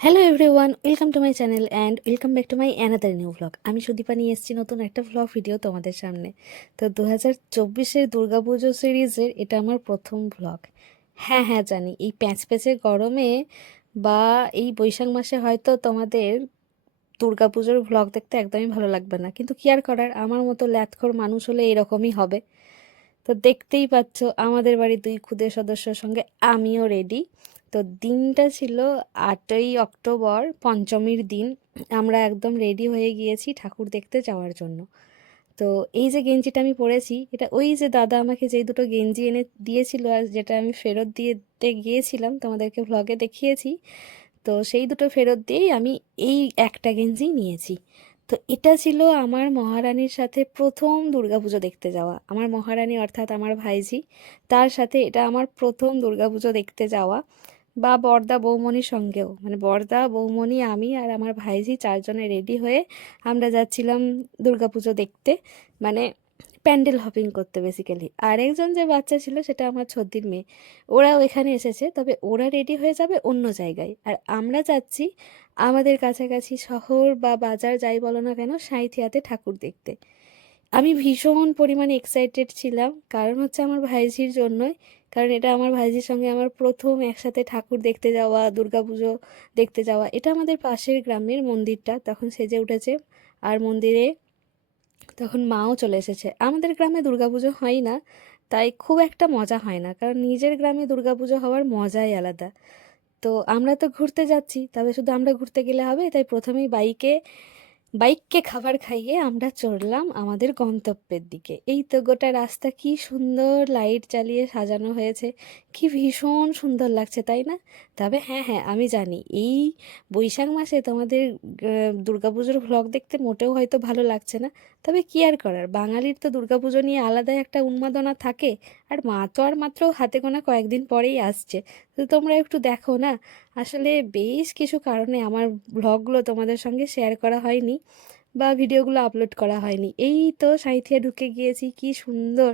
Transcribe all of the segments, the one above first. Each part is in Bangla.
Hello everyone, welcome to my channel and welcome back to my another new vlog. আমি সুদীপা নিয়ে এসেছি নতুন একটা ভ্লগ ভিডিও তোমাদের সামনে। তো 2024-এর দুর্গাপুজো সিরিজের এটা আমার প্রথম ভ্লগ। হ্যাঁ হ্যাঁ জানি, এই প্যাঁচ প্যাঁচে গরমে বা এই বৈশাখ মাসে হয়তো তোমাদের দুর্গাপুজোর ভ্লগ দেখতে একদমই ভালো লাগবে না, কিন্তু কি আর করার, আমার মতো ল্যাথখোর মানুষ হলে এরকমই হবে। তো দেখতেই পাচ্ছ আমাদের বাড়ির দুই খুদে সদস্যর সঙ্গে আমিও রেডি। তো দিনটা ছিল 8ই অক্টোবর, পঞ্চমীর দিন। আমরা একদম রেডি হয়ে গিয়েছি ঠাকুর দেখতে যাওয়ার জন্য। তো এই যে গেঞ্জিটা আমি পরেছি, এটা ওই যে দাদা আমাকে যেই দুটো গেঞ্জি এনে দিয়েছিল আর যেটা আমি ফেরত দিতে গিয়েছিলাম, তোমাদেরকে ভ্লগে দেখিয়েছি। তো সেই দুটো ফেরত দিয়েই আমি এই একটা গেঞ্জি নিয়েছি। তো এটা ছিল আমার মহারানীর সাথে প্রথম দুর্গাপুজো দেখতে যাওয়া। আমার মহারানী অর্থাৎ আমার ভাইঝি, তার সাথে এটা আমার প্রথম দুর্গাপুজো দেখতে যাওয়া। বা বড়দা বৌমনির সঙ্গেও, মানে বড়দা বৌমনি আমি আর আমার ভাইঝি চারজনে রেডি হয়ে আমরা যাচ্ছিলাম দুর্গাপুজো দেখতে, মানে প্যান্ডেল হপিং করতে বেসিক্যালি। আরেকজন যে বাচ্চা ছিল সেটা আমার ছদ্দির মেয়ে, ওরাও এখানে এসেছে, তবে ওরা রেডি হয়ে যাবে অন্য জায়গায়, আর আমরা যাচ্ছি আমাদের কাছাকাছি শহর বা বাজার যাই বলো না কেন, সাঁইথিয়াতে ঠাকুর দেখতে। আমি ভীষণ পরিমাণে এক্সাইটেড ছিলাম, কারণ হচ্ছে আমার ভাইঝির জন্যই। কারণ এটা আমার ভাইঝির সঙ্গে আমার প্রথম একসাথে ঠাকুর দেখতে যাওয়া, দুর্গাপুজো দেখতে যাওয়া। এটা আমাদের পাশের গ্রামের মন্দিরটা তখন সেজে উঠেছে, আর মন্দিরে তখন মাও চলে এসেছে। আমাদের গ্রামে দুর্গাপুজো হয় না, তাই খুব একটা মজা হয় না, কারণ নিজের গ্রামে দুর্গাপুজো হওয়ার মজাই আলাদা। তো আমরা তো ঘুরতে যাচ্ছি, তবে শুধু আমরা ঘুরতে গেলে হবে, তাই প্রথমেই বাইককে খাবার খাইয়ে আমরা চড়লাম আমাদের গন্তব্যের দিকে। এই তো গোটা রাস্তা কি সুন্দর লাইট জ্বালিয়ে সাজানো হয়েছে, কি ভীষণ সুন্দর লাগছে, তাই না? তবে হ্যাঁ হ্যাঁ, আমি জানি এই বৈশাখ মাসে তোমাদের দুর্গাপুজোর ভ্লগ দেখতে মোটেও হয়তো ভালো লাগছে না, তবে কি আর করার, বাঙালির তো দুর্গাপুজো নিয়ে আলাদাই একটা উন্মাদনা থাকে। আর মা তো আর মাত্র হাতে গোনা কয়েকদিন পরেই আসছে। তো তোমরা একটু দেখো না, আসলে বেশ কিছু কারণে আমার ব্লগগুলো তোমাদের সঙ্গে শেয়ার করা হয়নি বা ভিডিওগুলো আপলোড করা হয়নি। এই তো সাঁইথিয়া ঢুকে গিয়েছি, কি সুন্দর।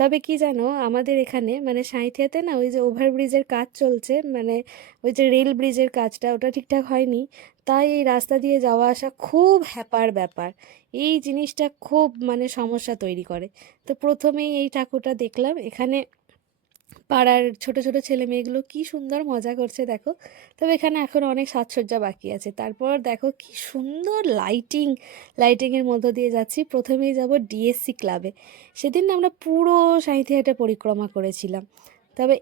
তবে কি জানো, আমাদের এখানে মানে সাঁইথিয়াতে না, ওই যে ওভারব্রিজের কাজ চলছে, মানে ওই যে রেল ব্রিজের কাজটা, ওটা ঠিকঠাক হয়নি। তাই এই রাস্তা দিয়ে যাওয়া আসা খুব হ্যাপার ব্যাপার। এই জিনিসটা খুব মানে সমস্যা তৈরি করে। তো প্রথমেই এই ঠাকুরটা দেখলাম এখানে, পাড়ার ছোট ছোট ছেলে মেয়েগুলো কি সুন্দর মজা করছে দেখো। তবে এখানে এখন অনেক সাজসজ্জা বাকি আছে। তারপর দেখো কি সুন্দর লাইটিংয়ের মধ্য দিয়ে যাচ্ছি। প্রথমেই যাব ডিএসসি ক্লাবে। সেদিন না আমরা পুরো সাঁইথিয়াটা পরিক্রমা করেছিলাম। তবে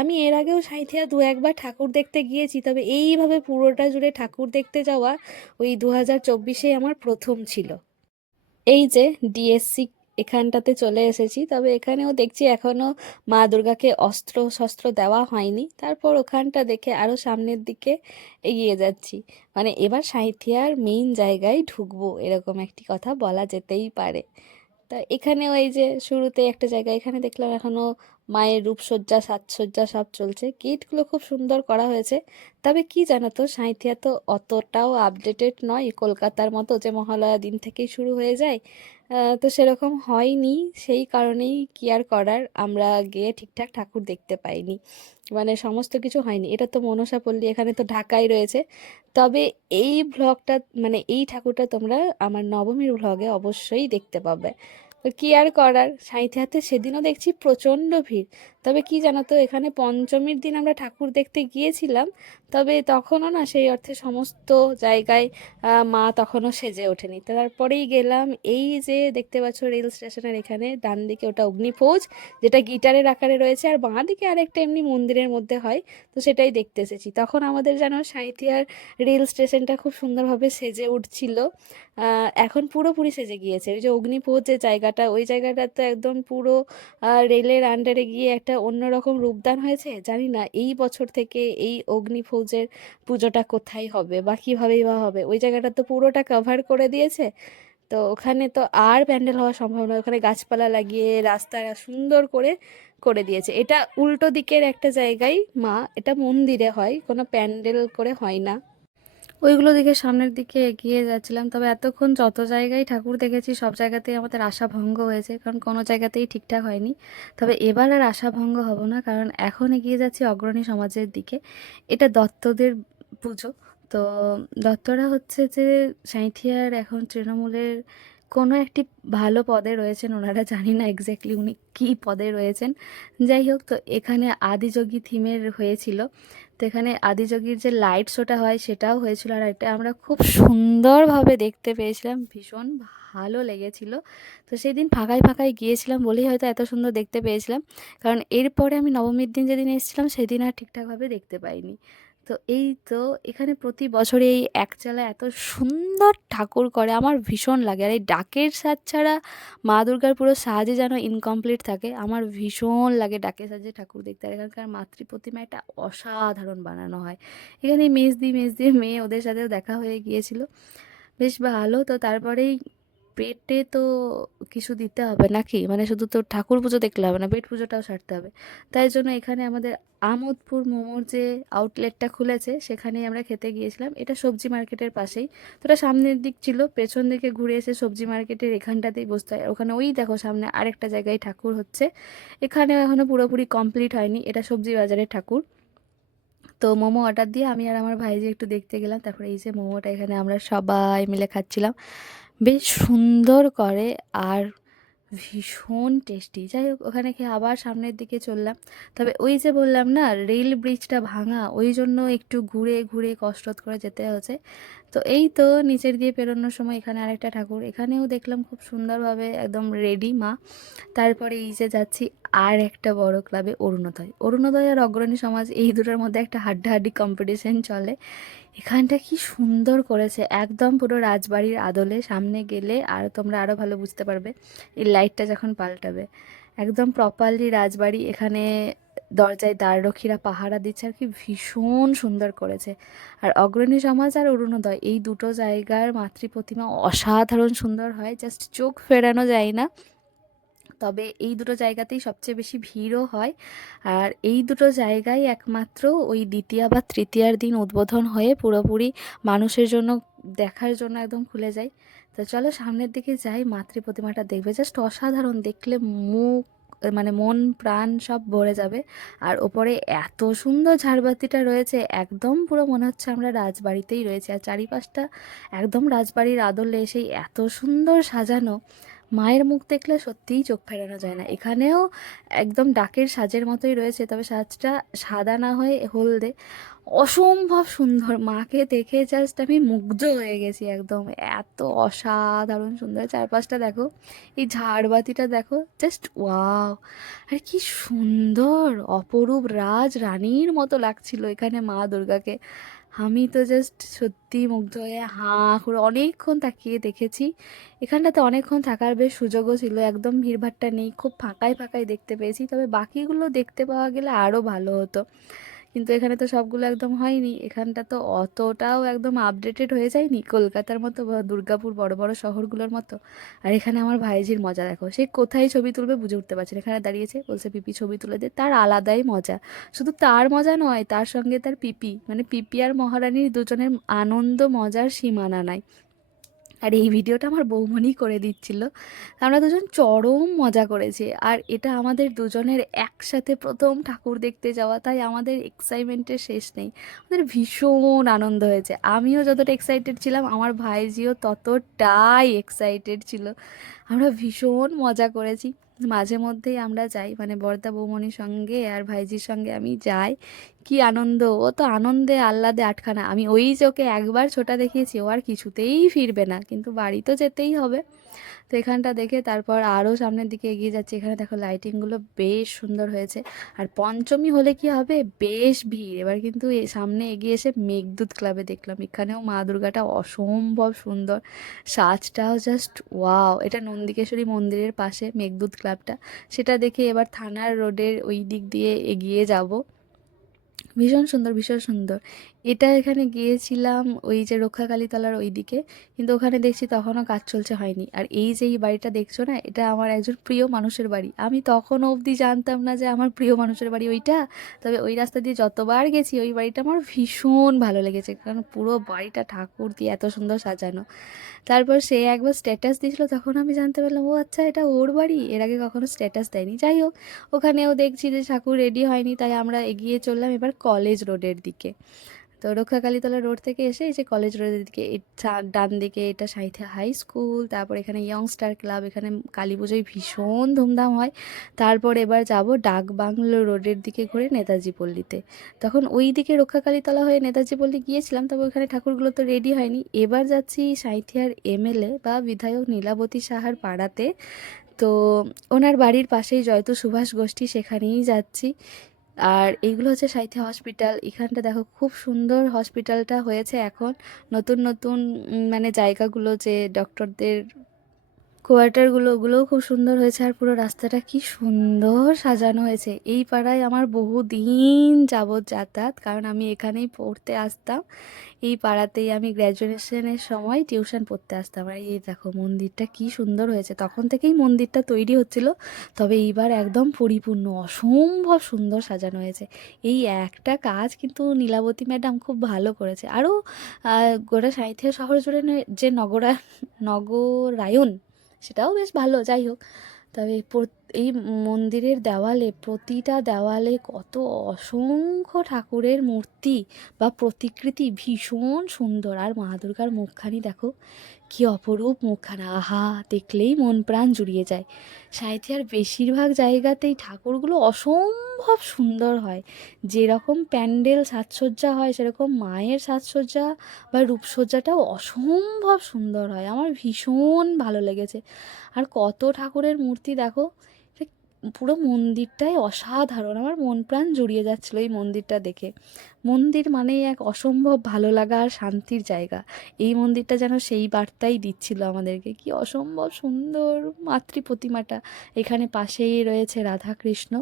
আমি এর আগেও সাঁইথিয়া দু একবার ঠাকুর দেখতে গিয়েছি, তবে এইভাবে পুরোটা জুড়ে ঠাকুর দেখতে যাওয়া ওই 2024-এ আমার প্রথম ছিল। এই যে ডিএসসি এখানটাতে চলে এসেছি, তবে এখানেও দেখছি এখনো মা দুর্গাকে অস্ত্র শস্ত্র দেওয়া হয়নি। তারপর ওখানটা দেখে আরো সামনের দিকে এগিয়ে যাচ্ছি, মানে এবার সাঁইথিয়ার মেইন জায়গায় ঢুকবো, এরকম একটি কথা বলা যেতেই পারে। তা এখানে ওই যে শুরুতে একটা জায়গা, এখানে দেখলাম এখনো মায়ের রূপসজ্জা সাজসজ্জা সব চলছে, গেটগুলো খুব সুন্দর করা হয়েছে। তবে কি জানো তো, সাঁইথিয়া তো অতটাও আপডেটেড নয় কলকাতার মতো যে মহালয়া দিন থেকেই শুরু হয়ে যায়। তো সেরকম হয়নি, সেই কারণেই কি আর করার, আমরা গিয়ে ঠিকঠাক ঠাকুর দেখতে পাইনি, মানে সমস্ত কিছু হয়নি। এটা তো মনসাপল্লী, এখানে তো ঢাকাই রয়েছে। তবে এই ভ্লগটা মানে এই ঠাকুরটা তোমরা আমার নবমীর ভ্লগে অবশ্যই দেখতে পাবে। তো কি আর করার, সাঁইথিয়াতে সেদিনও দেখছি প্রচণ্ড ভিড়। তবে কি জানো তো, এখানে পঞ্চমীর দিন আমরা ঠাকুর দেখতে গিয়েছিলাম, তবে তখনও না সেই অর্থে সমস্ত জায়গায় মা তখনও সেজে ওঠেনি। তারপরেই গেলাম এই যে দেখতে পাচ্ছ রেল স্টেশনের এখানে ডান দিকে, ওটা অগ্নিফৌজ, যেটা গিটারের আকারে রয়েছে, আর বাঁ দিকে আরেকটা এমনি মন্দিরের মধ্যে হয়। তো সেটাই দেখতে এসেছি। তখন আমাদের যেন সাঁইথিয়ার রেল স্টেশনটা খুব সুন্দরভাবে সেজে উঠছিল। এখন পুরোপুরি সেজে গিয়েছে। ওই যে অগ্নিপথ যে জায়গাটা, ওই জায়গাটা তো একদম পুরো রেলের আন্ডারে গিয়ে একটা অন্যরকম রূপদান হয়েছে। জানি না এই বছর থেকে এই অগ্নিফৌজের পুজোটা কোথায় হবে বা কীভাবেই বা হবে, ওই জায়গাটা তো পুরোটা কভার করে দিয়েছে। তো ওখানে তো আর প্যান্ডেল হওয়া সম্ভব নয়, ওখানে গাছপালা লাগিয়ে রাস্তা সুন্দর করে করে দিয়েছে। এটা উল্টো দিকের একটা জায়গায় মা, এটা মন্দিরে হয়, কোনো প্যান্ডেল করে হয় না। ওইগুলো দিকে সামনের দিকে এগিয়ে যাচ্ছিলাম, তবে এতক্ষণ যত জায়গায় ঠাকুর দেখেছি সব জায়গাতেই আমাদের আশাভঙ্গ হয়েছে, কারণ কোনো জায়গাতেই ঠিকঠাক হয়নি। তবে এবার আর আশাভঙ্গ হব না, কারণ এখন এগিয়ে যাচ্ছি অগ্রণী সমাজের দিকে। এটা দত্তদের পুজো। তো দত্তরা হচ্ছে যে সাঁইথিয়ার এখন তৃণমূলের কোনো একটি ভালো পদে রয়েছেন, ওনারা জানি না এক্স্যাক্টলি উনি কী পদে রয়েছেন। যাই হোক, তো এখানে আদিযোগী থিমের হয়েছিল। তো এখানে আদিযোগীর যে লাইট শোটা হয় সেটাও হয়েছিল, আর এটা আমরা খুব সুন্দরভাবে দেখতে পেয়েছিলাম, ভীষণ ভালো লেগেছিল। তো সেই দিন ফাঁকায় ফাঁকায় গিয়েছিলাম বলেই হয়তো এত সুন্দর দেখতে পেয়েছিলাম, কারণ এরপরে আমি নবমীর দিন যেদিন এসেছিলাম সেদিন আর ঠিকঠাকভাবে দেখতে পাইনি। তো এই তো এখানে প্রতি বছরে এই একচালা এত সুন্দর ঠাকুর করে, আমার ভীষণ লাগে। আর এই ডাকের সাজ ছাড়া মা দুর্গার পুরো সাজই যেন ইনকমপ্লিট থাকে। আমার ভীষণ লাগে ডাকের সাজে ঠাকুর দেখতে। আর এখানকার মাতৃ প্রতিমা এটা অসাধারণ বানানো হয়। এখানে মেজদি মেয়ে, ওদের সাথেও দেখা হয়ে গিয়েছিল, বেশ ভালো। তো তারপরেই পেটে তো কিছু দিতে হবে নাকি, মানে শুধু তো ঠাকুর পুজো দেখলে হবে না, পেট পুজোটাও সারতে হবে। তাই জন্য এখানে আমাদের আমোদপুর মোমোর যে আউটলেটটা খুলেছে সেখানেই আমরা খেতে গিয়েছিলাম। এটা সবজি মার্কেটের পাশেই। তো এটা সামনের দিক ছিল, পেছন দিকে ঘুরে এসে সবজি মার্কেটের এখানটাতেই বসতে হয়। ওখানে ওই দেখো সামনে আরেকটা জায়গায় ঠাকুর হচ্ছে, এখানে এখনও পুরোপুরি কমপ্লিট হয়নি। এটা সবজি বাজারের ঠাকুর। তো মোমো অর্ডার দিয়ে আমি আর আমার ভাইজি একটু দেখতে গেলাম। তারপরে এই যে মোমোটা এখানে আমরা সবাই মিলে খাচ্ছিলাম, বেশ সুন্দর করে আর ভীষণ টেস্টি। যাই হোক, ওখানে খেয়ে আবার সামনের দিকে চললাম। তবে ওই যে বললাম না রেল ব্রিজটা ভাঙা, ওই জন্য একটু ঘুরে ঘুরে কষ্ট করে যেতে হচ্ছে। তো এই তো নিচের দিয়ে পেরোনোর সময় এখানে আরেকটা ঠাকুর, এখানেও দেখলাম খুব সুন্দরভাবে একদম রেডি মা। তারপরে এই যে যাচ্ছি আর একটা বড় ক্লাবে, অরুণোদয় আর অগ্রণী সমাজ, এই দুটোর মধ্যে একটা হাড্ডাহাড্ডি কম্পিটিশন চলে। এখানটা কি সুন্দর করেছে, একদম পুরো রাজবাড়ির আদলে। সামনে গেলে আর তোমরা আরও ভালো বুঝতে পারবে এই লাইটটা যখন পাল্টাবে, একদম প্রপারলি রাজবাড়ি। এখানে দরজায় দ্বাররক্ষীরা পাহারা দিচ্ছে, আর কি ভীষণ সুন্দর করেছে। আর অগ্রণী সমাজ আর অরুণোদয় এই দুটো জায়গার মাতৃ প্রতিমা অসাধারণ সুন্দর হয়, জাস্ট চোখ ফেরানো যায় না। তবে এই দুটো জায়গাতেই সবচেয়ে বেশি ভিড়ও হয়। আর এই দুটো জায়গায় একমাত্র ওই দ্বিতীয়া বা তৃতীয়ার দিন উদ্বোধন হয়ে পুরোপুরি মানুষের জন্য দেখার জন্য একদম খুলে যায়। তো চলো সামনের দিকে যাই, মাতৃ প্রতিমাটা দেখবে, জাস্ট অসাধারণ, দেখলে মুখ মানে মন প্রাণ সব ভরে যাবে। আর ওপরে এত সুন্দর ঝাড়বাতিটা রয়েছে, একদম পুরো মনে হচ্ছে আমরা রাজবাড়িতেই রয়েছে। আর চারিপাশটা একদম রাজবাড়ির আদলে সেই এত সুন্দর সাজানো, মায়ের মুখ দেখলে সত্যিই চোখ ফেরানো যায় না। এখানেও একদম ডাকের সাজের মতোই রয়েছে, তবে সাজটা সাদা না হয়ে হলদে, অসম্ভব সুন্দর। মাকে দেখে জাস্ট আমি মুগ্ধ হয়ে গেছি একদম, এত অসাধারণ সুন্দর। চারপাশটা দেখো, এই ঝাড়বাতিটা দেখো, জাস্ট ওয়াও। আর কি সুন্দর অপরূপ রাজ রানীর মতো লাগছিল এখানে মা দুর্গাকে। আমি তো জাস্ট সত্যি মুগ্ধ হয়ে হাঁ করে অনেকক্ষণ তাকিয়ে দেখেছি। এখানটাতে অনেকক্ষণ থাকার বেশ সুযোগও ছিল, একদম ভিড়ভাট্টা নেই, খুব ফাঁকায় ফাঁকায় দেখতে পেয়েছি। তবে বাকিগুলো দেখতে পাওয়া গেলে আরও ভালো হতো, কিন্তু এখানে তো সবগুলো একদম হয়নি। এখানটা তো অতটাও একদম আপডেটেড হয়ে যায়নি কলকাতার মতো বা দুর্গাপুর বড় বড় শহরগুলোর মতো। আর এখানে আমার ভাইজির মজা দেখো, সে কোথায় ছবি তুলবে বুঝে উঠতে পারছে না, এখানে দাঁড়িয়েছে, বলছে পিপি ছবি তুলে দে। তার আলাদাই মজা, শুধু তার মজা নয়, তার সঙ্গে তার পিপি, মানে পিপি আর মহারানীর দুজনের আনন্দ মজার সীমানা নাই। আর এই ভিডিওটা আমার বৌমনি করে দিচ্ছিল, আমরা দুজন চরম মজা করেছি। আর এটা আমাদের দুজনের একসাথে প্রথম ঠাকুর দেখতে যাওয়া, তাই আমাদের এক্সাইটমেন্টের শেষ নেই। আমাদের ভীষণ আনন্দ হয়েছে, আমিও যতটা এক্সাইটেড ছিলাম আমার ভাইজিও ততটাই এক্সাইটেড ছিল। আমরা ভীষণ মজা করেছি। মাঝে মধ্যেই আমরা যাই, মানে বড়দা বৌমনির সঙ্গে আর ভাইজির সঙ্গে আমি যাই। কি আনন্দ, ও তো আনন্দে আহ্লাদে আটখানা। আমি ওই যে ওকে একবার ছোটা দেখিয়েছি, ও আর কিছুতেই ফিরবে না, কিন্তু বাড়ি তো যেতেই হবে। তো এখানটা দেখে তারপর আরও সামনের দিকে এগিয়ে যাচ্ছে। এখানে দেখো লাইটিংগুলো বেশ সুন্দর হয়েছে। আর পঞ্চমী হলে কি হবে, বেশ ভিড়। এবার কিন্তু সামনে এগিয়ে এসে মেঘদূত ক্লাবে দেখলাম, এখানেও মা দুর্গাটা অসম্ভব সুন্দর, সাজটাও জাস্ট ওয়াও। এটা নন্দিকেশ্বরী মন্দিরের পাশে মেঘদূত ক্লাবটা, সেটা দেখে এবার থানার রোডের ওই দিক দিয়ে এগিয়ে যাব। ভীষণ সুন্দর, ভীষণ সুন্দর। এটা এখানে গিয়েছিলাম ওই যে রক্ষাকালীতলার ওই দিকে, কিন্তু ওখানে দেখছি তখনও কাজ চলছে, হয়নি। আর এই যে এই বাড়িটা দেখছো না, এটা আমার একজন প্রিয় মানুষের বাড়ি। আমি তখনও অবধি জানতাম না যে আমার প্রিয় মানুষের বাড়ি ওইটা। তবে ওই রাস্তা দিয়ে যতবার গেছি ওই বাড়িটা আমার ভীষণ ভালো লেগেছে, কারণ পুরো বাড়িটা ঠাকুর দিয়ে এত সুন্দর সাজানো। তারপর সে একবার স্ট্যাটাস দিয়েছিল, তখন আমি জানতে পারলাম ও আচ্ছা এটা ওর বাড়ি, এর আগে কখনো স্ট্যাটাস দেয়নি। যাই হোক, ওখানেও দেখছি যে ঠাকুর রেডি হয়নি, তাই আমরা এগিয়ে চললাম এবার কলেজ রোডের দিকে। তো রক্ষাকালীতলা রোড থেকে এসে এই যে কলেজ রোডের দিকে ডান দিকে এটা সাঁইথিয়া হাই স্কুল, তারপর এখানে ইয়ংস্টার ক্লাব, এখানে কালী পুজোয় ভীষণ ধুমধাম হয়। তারপর এবার যাব ডাক বাংলো রোডের দিকে ঘুরে নেতাজি পল্লীতে। তখন ওই দিকে রক্ষাকালীতলা হয়ে নেতাজি পল্লী গিয়েছিলাম, তবে ওইখানে ঠাকুরগুলো তো রেডি হয়নি। এবার যাচ্ছি সাঁইথিয়ার এমএলএ বা বিধায়ক নীলাবতী সাহার পাড়াতে। তো ওনার বাড়ির পাশেই জয়তু সুভাষ গোষ্ঠী, সেখানেই যাচ্ছি। আর এইগুলো হচ্ছে সাঁইথিয়া হসপিটাল। এখানটা দেখো খুব সুন্দর হসপিটালটা হয়েছে এখন। নতুন নতুন মানে জায়গাগুলো যে ডক্টরদের কোয়ার্টারগুলো, ওগুলোও খুব সুন্দর হয়েছে। আর পুরো রাস্তাটা কি সুন্দর সাজানো হয়েছে। এই পাড়ায় আমার বহুদিন যাবৎ যাতায়াত, কারণ আমি এখানেই পড়তে আসতাম। এই পাড়াতেই আমি গ্র্যাজুয়েশনের সময় টিউশন পড়তে আসতাম। আর এই দেখো মন্দিরটা কি সুন্দর হয়েছে। তখন থেকেই মন্দিরটা তৈরি হচ্ছিল, তবে এইবার একদম পরিপূর্ণ অসম্ভব সুন্দর সাজানো হয়েছে। এই একটা কাজ কিন্তু নীলাবতী ম্যাডাম খুব ভালো করেছে। আরও গোটা সাঁইথিয়া শহর জুড়ে যে নগরায়ন, সেটাও বেশ ভালো। যাই হোক, তবে এই মন্দিরের দেওয়ালে, প্রতিটা দেওয়ালে কত অসংখ্য ঠাকুরের মূর্তি বা প্রতিকৃতি, ভীষণ সুন্দর। আর মা দুর্গার মুখখানি দেখো, কি অপরূপ মুখখানা, আহা, দেখলেই মন প্রাণ জুড়িয়ে যায়। সাঁইথিয়ার বেশিরভাগ জায়গাতেই ঠাকুরগুলো অসম্ভব সুন্দর হয়। যেরকম প্যান্ডেল সাজসজ্জা হয়, সেরকম মায়ের সাজসজ্জা বা রূপসজ্জাটাও অসম্ভব সুন্দর হয়। আমার ভীষণ ভালো লেগেছে। আর কত ঠাকুরের মূর্তি দেখো, পুরো মন্দিরটাই অসাধারণ। আমার মন প্রাণ জুড়িয়ে যাচ্ছিলো এই মন্দিরটা দেখে। মন্দির মানেই এক অসম্ভব ভালো লাগা আর শান্তির জায়গা। এই মন্দিরটা যেন সেই বার্তাই দিচ্ছিল আমাদেরকে। কি অসম্ভব সুন্দর মাতৃ প্রতিমাটা। এখানে পাশেই রয়েছে রাধাকৃষ্ণ।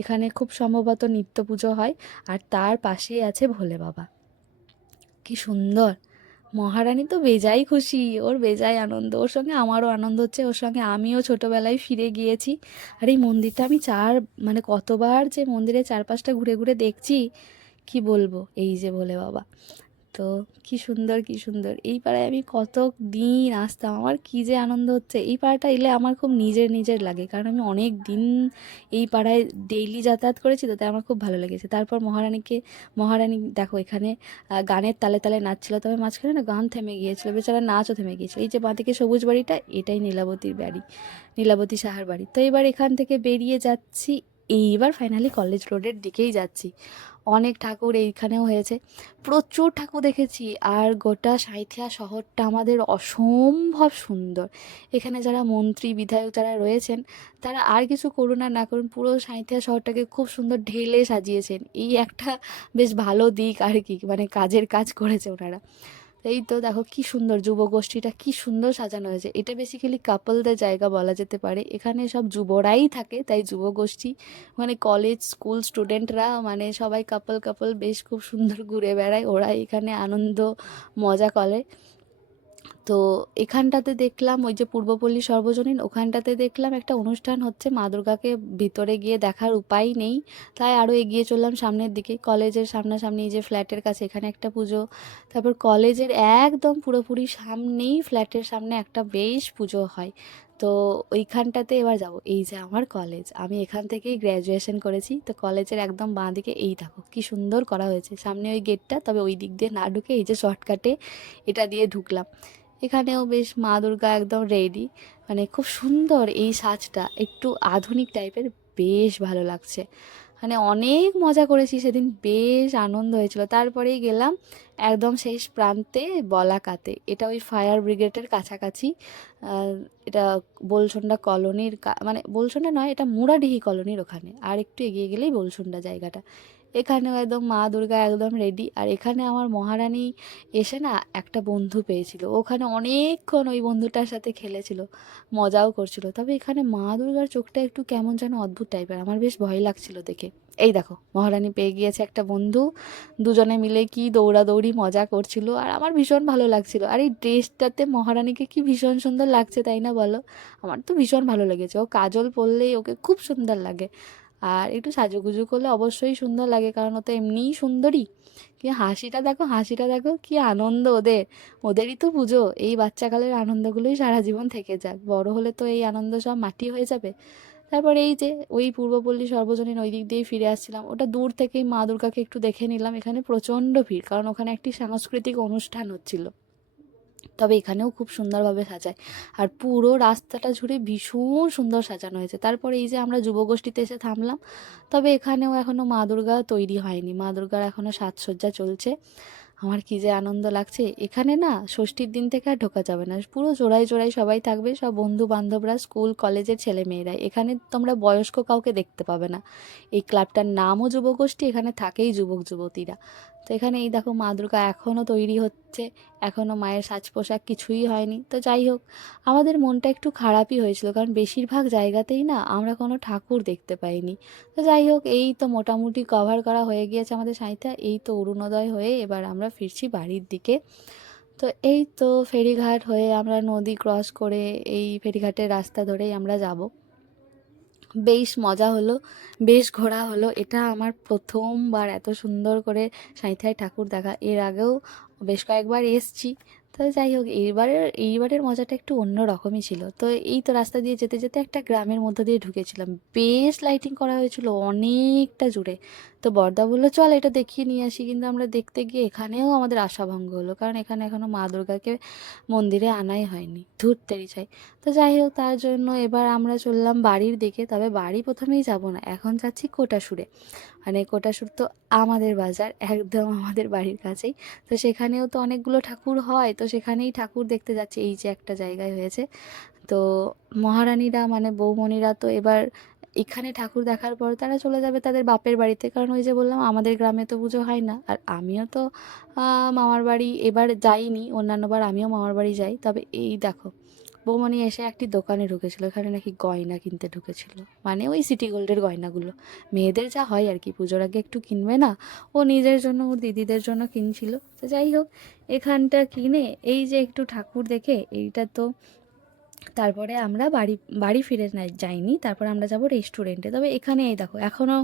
এখানে খুব সম্ভবত নিত্য পুজো হয়। আর তার পাশেই আছে ভোলে বাবা। কি সুন্দর। মহারানী তো বেজায় খুশি, ওর বেজায় আনন্দ, ওর সঙ্গে আমারও আনন্দ হচ্ছে, ওর সঙ্গে আমিও ছোটোবেলায় ফিরে গিয়েছি। আর এই মন্দিরটা আমি মানে কতবার যে মন্দিরের চারপাশটা ঘুরে ঘুরে দেখছি, কি বলবো। এই যে ভোলে বাবা, তো কি সুন্দর, কি সুন্দর। এই পাড়ায় আমি কত দিন আসতাম, আমার কি যে আনন্দ হচ্ছে। এই পাড়াটা এলে আমার খুব নিজের নিজের লাগে, কারণ আমি অনেক দিন এই পাড়ায় ডেইলি যাতায়াত করেছি, তো তাই আমার খুব ভালো লেগেছে। তারপর মহারানী দেখো এখানে গানের তালে তালে নাচছিল, তবে মাঝখানে না গান থেমে গিয়েছিল, বেচারা নাচও থেমে গিয়েছিল। এই যে বাঁদিকে সবুজ বাড়িটা, এটাই নীলাবতীর বাড়ি, নীলাবতী সাহার বাড়ি। তো এবার এখান থেকে বেরিয়ে যাচ্ছি, এইবার ফাইনালি কলেজ রোডের দিকেই যাচ্ছি। অনেক ঠাকুর এইখানেও হয়েছে, প্রচুর ঠাকুর দেখেছি। আর গোটা সাঁইথিয়া শহরটা আমাদের অসম্ভব সুন্দর। এখানে যারা মন্ত্রী বিধায়ক যারা রয়েছেন, তারা আর কিছু করুন আর না করুন, পুরো সাঁইথিয়া শহরটাকে খুব সুন্দর ঢেলে সাজিয়েছেন। এই একটা বেশ ভালো দিক আর কি, মানে কাজের কাজ করেছে ওনারা। এই তো দেখো কি সুন্দর যুবগোষ্ঠীটা, কি সুন্দর সাজানো হয়েছে। এটা বেসিক্যালি কাপলদের জায়গা বলা যেতে পারে। এখানে সব যুবরাই থাকে, তাই যুবগোষ্ঠী। মানে কলেজ স্কুল স্টুডেন্টরা, মানে সবাই কাপল কাপল বেশ খুব সুন্দর ঘুরে বেড়ায়, ওরা এখানে আনন্দ মজা করে। তো এখানটাতে দেখলাম ওই যে পূর্বপল্লী সর্বজনীন, ওখানটাতে দেখলাম একটা অনুষ্ঠান হচ্ছে। মা দুর্গাকে ভিতরে গিয়ে দেখার উপায় নেই, তাই আরও এগিয়ে চললাম সামনের দিকে। কলেজের সামনাসামনি যে ফ্ল্যাটের কাছে, এখানে একটা পুজো। তারপর কলেজের একদম পুরোপুরি সামনেই ফ্ল্যাটের সামনে একটা বেশ পুজো হয়। তো ওইখানটাতে এবার যাব। এই যে আমার কলেজ, আমি এখান থেকেই গ্র্যাজুয়েশন করেছি। তো কলেজের একদম বাঁ দিকে এই দেখো কি সুন্দর করা হয়েছে, সামনে ওই গেটটা, তবে ওই দিক দিয়ে না ঢুকে এই যে শর্টকাটে এটা দিয়ে ঢুকলাম। এখানেও বেশ মা দুর্গা একদম রেডি, মানে খুব সুন্দর এই সাজটা, একটু আধুনিক টাইপের, বেশ ভালো লাগছে। মানে অনেক মজা করেছি সেদিন, বেশ আনন্দ হয়েছিল। তারপরেই গেলাম একদম শেষ প্রান্তে বলাকাতে, এটা ওই ফায়ার ব্রিগেডের কাছাকাছি। এটা বলসন্ডা কলোনির মানে বলসন্ডা নয়, এটা মুড়াডিহি কলোনির ওখানে, আর একটু এগিয়ে গেলেই বলসন্ডা জায়গাটা। এখানেও একদম মা দুর্গা একদম রেডি। আর এখানে আমার মহারানী এসে না একটা বন্ধু পেয়েছিল, ওখানে অনেকক্ষণ ওই বন্ধুটার সাথে খেলেছিল, মজাও করছিল। তবে এখানে মা দুর্গার চোখটা একটু কেমন যেন অদ্ভুত টাইপের, আমার বেশ ভয় লাগছিল দেখে। এই দেখো মহারানী পেয়ে গিয়েছে একটা বন্ধু, দুজনে মিলে কি দৌড়াদৌড়ি মজা করছিল, আর আমার ভীষণ ভালো লাগছিল। আর এই ড্রেসটাতে মহারানীকে কি ভীষণ সুন্দর লাগছে, তাই না বলো? আমার তো ভীষণ ভালো লেগেছে। ও কাজল পরলেই ওকে খুব সুন্দর লাগে, আর একটু সাজুগুজু করলে অবশ্যই সুন্দর লাগে, কারণ ও তো এমনিই সুন্দরী। কি হাসিটা দেখো, হাসিটা দেখো, কি আনন্দ ওদের। ওদেরই তো পুজো, এই বাচ্চাকালের আনন্দগুলোই সারা জীবন থেকে যাক, বড় হলে তো এই আনন্দ সব মাটি হয়ে যাবে। তারপরে এই যে ওই পূর্বপল্লী সর্বজনীন ওই দিক দিয়েই ফিরে আসছিলাম, ওটা দূর থেকেই মা দুর্গাকে একটু দেখে নিলাম। এখানে প্রচণ্ড ভিড়, কারণ ওখানে একটি সাংস্কৃতিক অনুষ্ঠান হচ্ছিল। তবে এখানেও খুব সুন্দরভাবে সাজায়, আর পুরো রাস্তাটা জুড়ে ভীষণ সুন্দর সাজানো হয়েছে। তারপরে এই যে আমরা যুবগোষ্ঠীতে এসে থামলাম, তবে এখানেও এখনও মা দুর্গা তৈরি হয়নি, মা দুর্গার এখনও সাজসজ্জা চলছে। আমার কী যে আনন্দ লাগছে! এখানে না ষষ্ঠীর দিন থেকে আর ঢোকা যাবে না, পুরো জোড়ায় জোড়ায় সবাই থাকবে, সব বন্ধু বান্ধবরা, স্কুল কলেজের ছেলে মেয়েরাই। এখানে তোমরা বয়স্ক কাউকে দেখতে পাবে না। এই ক্লাবটার নামও যুবগোষ্ঠী, এখানে থাকেই যুবক যুবতীরা। তো এখানে এই দেখো মা দুর্গা এখনও তৈরি হচ্ছে, এখনও মায়ের সাজ পোশাক কিছুই হয়নি। তো যাই হোক, আমাদের মনটা একটু খারাপই হয়েছিল, কারণ বেশিরভাগ জায়গাতেই না আমরা কোনো ঠাকুর দেখতে পাইনি। তো যাই হোক, এই তো মোটামুটি কভার করা হয়ে গিয়েছে আমাদের সাঁইটা। এই তো অরুণোদয় হয়ে এবার আমরা ফিরছি বাড়ির দিকে। তো এই তো ফেরিঘাট হয়ে আমরা নদী ক্রস করে এই ফেরিঘাটের রাস্তা ধরেই আমরা যাব। বেশ মজা হলো, বেশ ঘোরা হলো। এটা আমার প্রথমবার এত সুন্দর করে সাঁইথিয়ায় ঠাকুর দেখা। এর আগেও বেশ কয়েকবার এসছি। তো যাই হোক, এইবারের মজাটা একটু অন্য রকমই ছিল। তো এই তো রাস্তা দিয়ে যেতে যেতে একটা গ্রামের মধ্য দিয়ে ঢুকেছিলাম। বেশ লাইটিং করা হয়েছিল অনেকটা জুড়ে। তো বড়দা বললো চল এটা দেখিয়ে নিয়ে আসি, কিন্তু আমরা দেখতে গিয়ে এখানেও আমাদের আশাভঙ্গ হলো, কারণ এখানে এখনও মা দুর্গাকে মন্দিরে আনাই হয়নি। ধুরতেরই চাই। তো যাই হোক, তার জন্য এবার আমরা চললাম বাড়ির দিকে। তবে বাড়ি প্রথমেই যাব না, এখন যাচ্ছি কোটাসুরে। মানে কোটাসুর তো আমাদের বাজার, একদম আমাদের বাড়ির কাছেই। তো সেখানেও তো অনেকগুলো ঠাকুর হয়, তো সেখানেই ঠাকুর দেখতে যাচ্ছি। এই যে একটা জায়গায় হয়েছে, তো মহারানীরা মানে বৌমণিরা তো এবার এখানে ঠাকুর দেখার পর তারা চলে যাবে তাদের বাপের বাড়িতে, কারণ ওই যে বললাম আমাদের গ্রামে তো পুজো হয় না। আর আমিও তো মামার বাড়ি এবার যাইনি, অন্যান্যবার আমিও মামার বাড়ি যাই। তবে এই দেখো, বৌমনি এসে একটি দোকানে ঢুকেছিল, এখানে নাকি গয়না কিনতে ঢুকেছিল, মানে ওই সিটি গোল্ডের গয়নাগুলো, মেয়েদের যা হয় আর কি, পুজোর আগে একটু কিনবে না, ও নিজের জন্য ওর দিদিদের জন্য কিনছিল। তো যাই হোক, এখানটা কিনে এই যে একটু ঠাকুর দেখে এইটা তো, তারপরে আমরা বাড়ি বাড়ি ফিরে যাইনি, তারপর আমরা যাব রেস্টুরেন্টে। তবে এখানে এই দেখো এখনও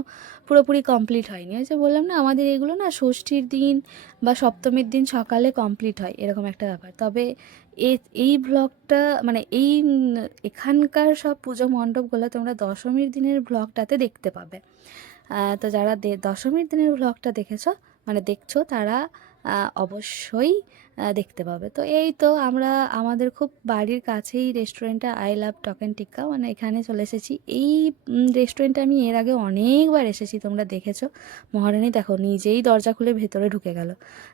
পুরোপুরি কমপ্লিট হয়নি। ওই যে বললাম না, আমাদের এগুলো না ষষ্ঠীর দিন বা সপ্তমীর দিন সকালে কমপ্লিট হয়, এরকম একটা ব্যাপার। তবে এই ব্লগটা মানে এখানকার সব পুজো মণ্ডপগুলো তোমরা দশমীর দিনের ব্লগটাতে দেখতে পাবে। তো যারা দশমীর দিনের ব্লগটা মানে দেখছো, তারা অবশ্যই দেখতে পাবে। তো এই তো আমরা আমাদের খুব বাড়ির কাছেই রেস্টুরেন্টটা আই লাভ টক অ্যান্ড টিক্কা, মানে এখানে চলে এসেছি। এই রেস্টুরেন্টে আমি এর আগে অনেকবার এসেছি, তোমরা দেখেছো। মহারানী দেখো নিজেই দরজা খুলে ভেতরে ঢুকে গেল,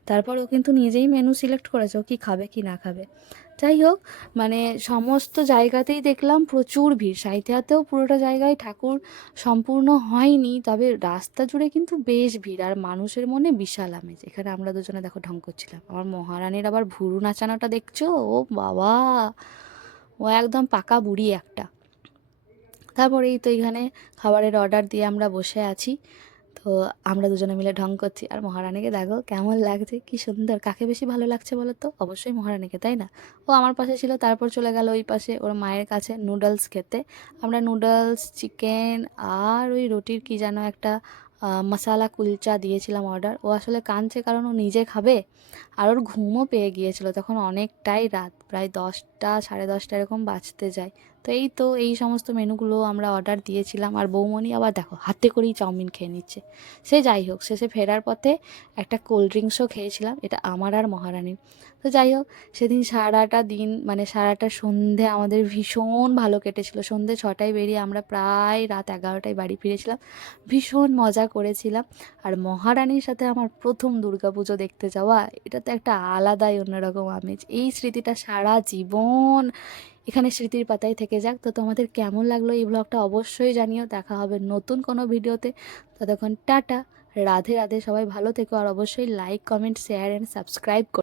তারপর ও কিন্তু নিজেই মেনু সিলেক্ট করেছে ও কী খাবে কি না খাবে। যাই হোক, মানে সমস্ত জায়গাতেই দেখলাম প্রচুর ভিড়। সাঁইথিয়াতেও পুরোটা জায়গায় ঠাকুর সম্পূর্ণ হয়নি, তবে রাস্তা জুড়ে কিন্তু বেশ ভিড়, আর মানুষের মনে বিশাল আমেজ। এখানে আমরা দুজনে দেখো ঢং করছিলাম, আমার মহারানীর আবার ভুরু নাচানোটা দেখছো, ও বাবা, ও একদম পাকা বুড়ি একটা। তারপরে এই তো এখানে খাবারের অর্ডার দিয়ে আমরা বসে আছি। তো আমরা দুজনে মিলে ঢং করছি, আর মহারানীকে দেখো কেমন লাগছে, কি সুন্দর। কাকে বেশি ভালো লাগছে বলো তো? অবশ্যই মহারানীকে, তাই না? ও আমার পাশে ছিল, তারপর চলে গেল ওই পাশে ওর মায়ের কাছে নুডলস খেতে। আমরা নুডলস, চিকেন আর ওই রুটির কি যেন একটা মশালা কুলচা দিয়েছিলাম অর্ডার। ও আসলে কাঁদছে, কারণ ও নিজে খাবে, আর ওর ঘুমও পেয়ে গিয়েছিল তখন, অনেকটাই রাত, প্রায় 10টা 10:30 এরকম বাজতে যায়। তো এই তো এই সমস্ত মেনুগুলো আমরা অর্ডার দিয়েছিলাম, আর বৌমনি আবার দেখো হাতে করেই চাউমিন খেয়ে নিচ্ছে। সে যাই হোক, শেষে ফেরার পথে একটা কোল্ড ড্রিঙ্কসও খেয়েছিলাম, এটা আমার আর মহারানীর। তো যাই হোক, সেদিন সারাটা দিন মানে সারাটা সন্ধে আমাদের ভীষণ ভালো কেটেছিল। সন্ধে 6টায় বেরিয়ে আমরা প্রায় রাত 11টায় বাড়ি ফিরেছিলাম, ভীষণ মজা করেছিলাম। আর মহারানীর সাথে আমার প্রথম দুর্গাপুজো দেখতে যাওয়া, এটা তো একটা আলাদাই অন্যরকম আমেজ। এই স্মৃতিটা সারা জীবন এখানে স্মৃতির পাতায় থেকে যাক। তো তোমাদের কেমন লাগলো এই ব্লগটা অবশ্যই জানিও। দেখা হবে নতুন কোনো ভিডিওতে, ততক্ষণ টাটা, রাধে রাধে, সবাই ভালো থেকো, আর অবশ্যই like, comment, share and subscribe